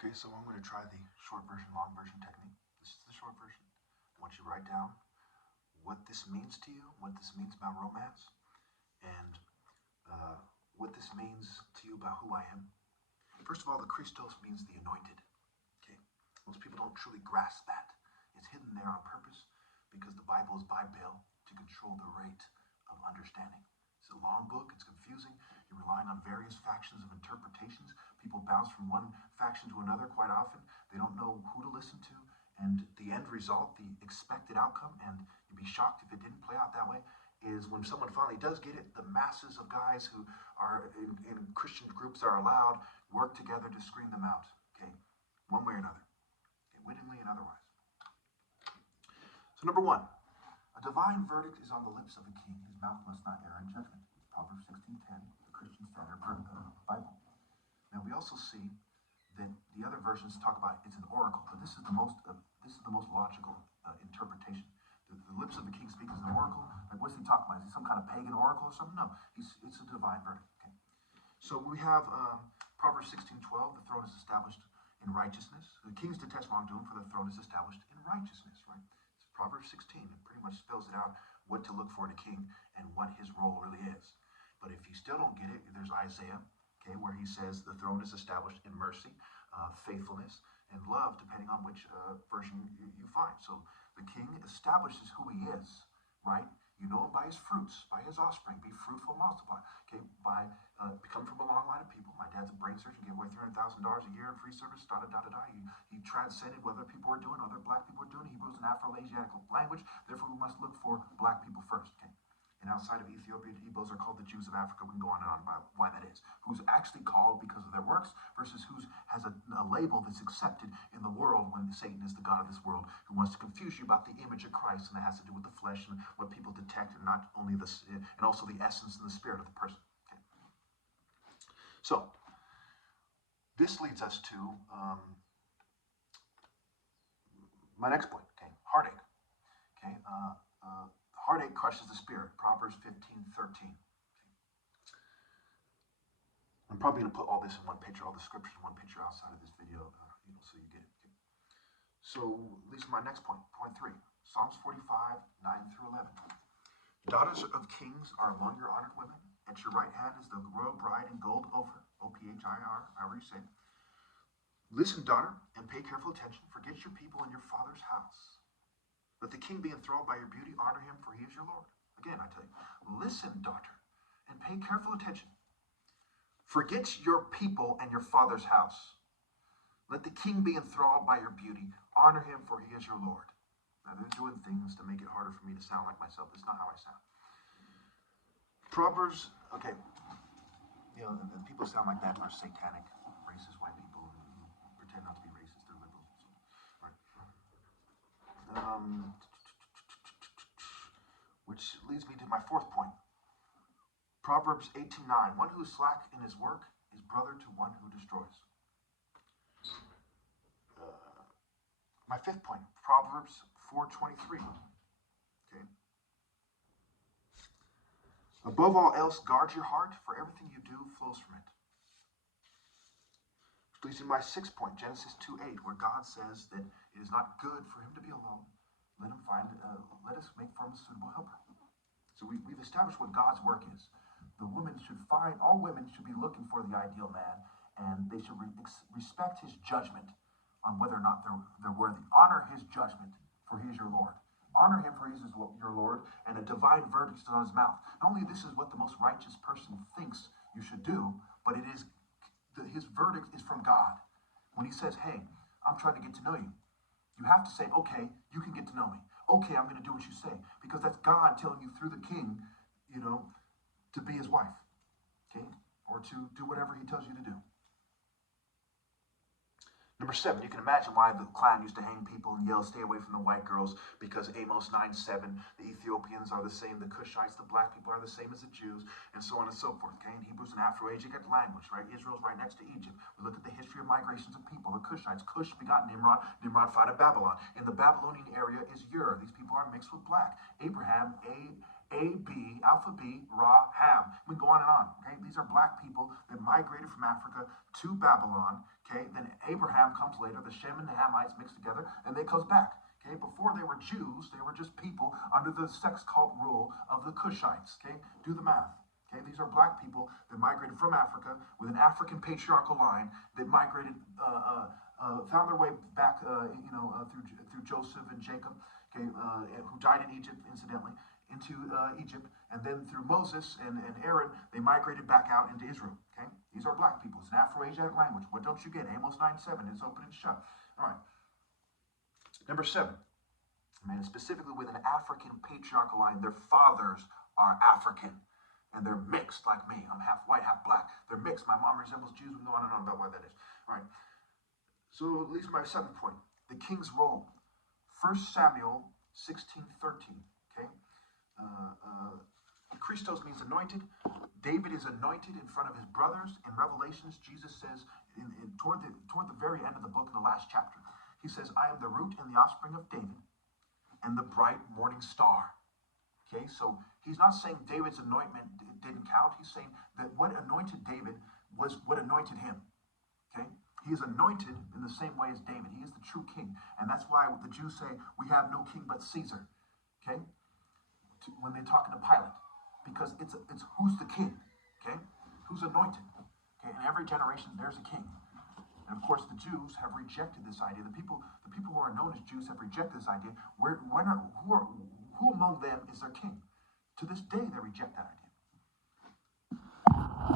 Okay, so I'm going to try the short version, long version technique. This is the short version. I want you to write down what this means to you, what this means about romance, and what this means to you about who I am. First of all, the Christos means the anointed. Okay, most people don't truly grasp that. It's hidden there on purpose because the Bible is Bible to control the rate of understanding. It's a long book, it's confusing. You're relying on various factions of interpretations. People bounce from one faction to another quite often. They don't know who to listen to. And the end result, the expected outcome, and you'd be shocked if it didn't play out that way, is when someone finally does get it, the masses of guys who are in Christian groups that are allowed work together to screen them out, okay, one way or another, okay, wittingly and otherwise. So number one, a divine verdict is on the lips of a king. His mouth must not err in judgment. Proverbs 16:10, the Christian Standard Bible. Now we also see that the other versions talk about it's an oracle, but this is the most logical interpretation. The lips of the king speak as an oracle. Like, what's he talking about? Is he some kind of pagan oracle or something? No, it's a divine verdict. Okay. So we have Proverbs 16:12. The throne is established in righteousness. The kings detest wrongdoing, for the throne is established in righteousness. Right. It's Proverbs 16. It pretty much spells it out what to look for in a king and what his role really is. But if you still don't get it, there's Isaiah, okay, where he says the throne is established in mercy, faithfulness, and love, depending on which version you find. So the king establishes who he is, right? You know him by his fruits, by his offspring. Be fruitful, multiply. Okay, by come from a long line of people. My dad's a brain surgeon, gave away $300,000 a year in free service. He transcended what other people are doing, other black people are doing. Hebrew is an Afro-Asiatic language. Therefore, we must look for black people first. Okay. And outside of Ethiopia, the Igbos are called the Jews of Africa. We can go on and on about why that is. Who's actually called because of their works versus who has a label that's accepted in the world when Satan is the god of this world, who wants to confuse you about the image of Christ, and that has to do with the flesh and what people detect, and not only this, and also the essence and the spirit of the person. Okay. So this leads us to my next point. Okay, heartache. Okay. Heartache crushes the spirit. Proverbs 15:13. I'm probably going to put all this in one picture, all the scriptures in one picture outside of this video, so you get it. Okay. So leads to my next point, point 3. Psalms 45:9-11. Daughters of kings are among your honored women. At your right hand is the royal bride in gold Ophir, O-P-H-I-R, however you say it. Listen, daughter, and pay careful attention. Forget your people and your father's house. Let the king be enthralled by your beauty. Honor him, for he is your Lord. Again, I tell you, listen, daughter, and pay careful attention. Forget your people and your father's house. Let the king be enthralled by your beauty. Honor him, for he is your Lord. Now, they're doing things to make it harder for me to sound like myself. That's not how I sound. Proverbs, okay, and people sound like that are satanic, racist white people who pretend not to be racist. They're liberals. So, right. Which leads me to my fourth point. Proverbs 18:9. One who is slack in his work is brother to one who destroys. My fifth point, Proverbs 4:23. Okay. Above all else, guard your heart, for everything you do flows from it. Which leads to my sixth point, Genesis 2:8, where God says that it is not good for him to be alone. Let us make for him a suitable helper. So we've established what God's work is. All women should be looking for the ideal man, and they should respect his judgment on whether or not they're worthy. Honor his judgment, for he is your Lord. Honor him, for he is your Lord, and a divine verdict is on his mouth. Not only this is what the most righteous person thinks you should do, but his verdict is from God. When he says, hey, I'm trying to get to know you, you have to say, okay, you can get to know me. Okay, I'm going to do what you say. Because that's God telling you through the king, to be his wife. Okay? Or to do whatever he tells you to do. Number 7, you can imagine why the clan used to hang people and yell, stay away from the white girls, because Amos 9:7, the Ethiopians are the same, the Cushites, the black people are the same as the Jews, and so on and so forth. Okay? And Hebrew's an Afro-Asiatic language, right? Israel's right next to Egypt. We look at the history of migrations of people, the Cushites. Cush begot Nimrod, Nimrod fought at Babylon. In the Babylonian area is Ur. These people are mixed with black. Abraham, A-B, Alpha B, Ra, Ham. We go on and on. Okay? These are black people that migrated from Africa to Babylon. Okay, then Abraham comes later, the Shem and the Hamites mix together, and they comes back. Okay, before they were Jews, they were just people under the sex cult rule of the Cushites. Okay, do the math. Okay, these are black people that migrated from Africa with an African patriarchal line that migrated, found their way back, through Joseph and Jacob, okay, who died in Egypt, incidentally, into Egypt, and then through Moses and Aaron, they migrated back out into Israel. Okay, these are black people. It's an Afro-Asiatic language. What don't you get? Amos 9:7. It's open and shut. All right. Number 7. Man, specifically with an African patriarchal line, their fathers are African. And they're mixed like me. I'm half white, half black. They're mixed. My mom resembles Jews. We go on and on about why that is. All right. So leads my 7th point. The king's role. 1 Samuel 16:13. Okay. Christos means anointed. David is anointed in front of his brothers. In Revelations, Jesus says, toward the very end of the book, in the last chapter, he says, I am the root and the offspring of David and the bright morning star. Okay, so he's not saying David's anointment didn't count. He's saying that what anointed David was what anointed him. Okay, he is anointed in the same way as David. He is the true king. And that's why the Jews say, we have no king but Caesar. Okay, when they're talking to Pilate. Because it's who's the king. Okay, who's anointed. Okay, in every generation there's a king. And of course, the Jews have rejected this idea. The people who are known as Jews have rejected this idea. Who among them is their king? To this day, they reject that idea.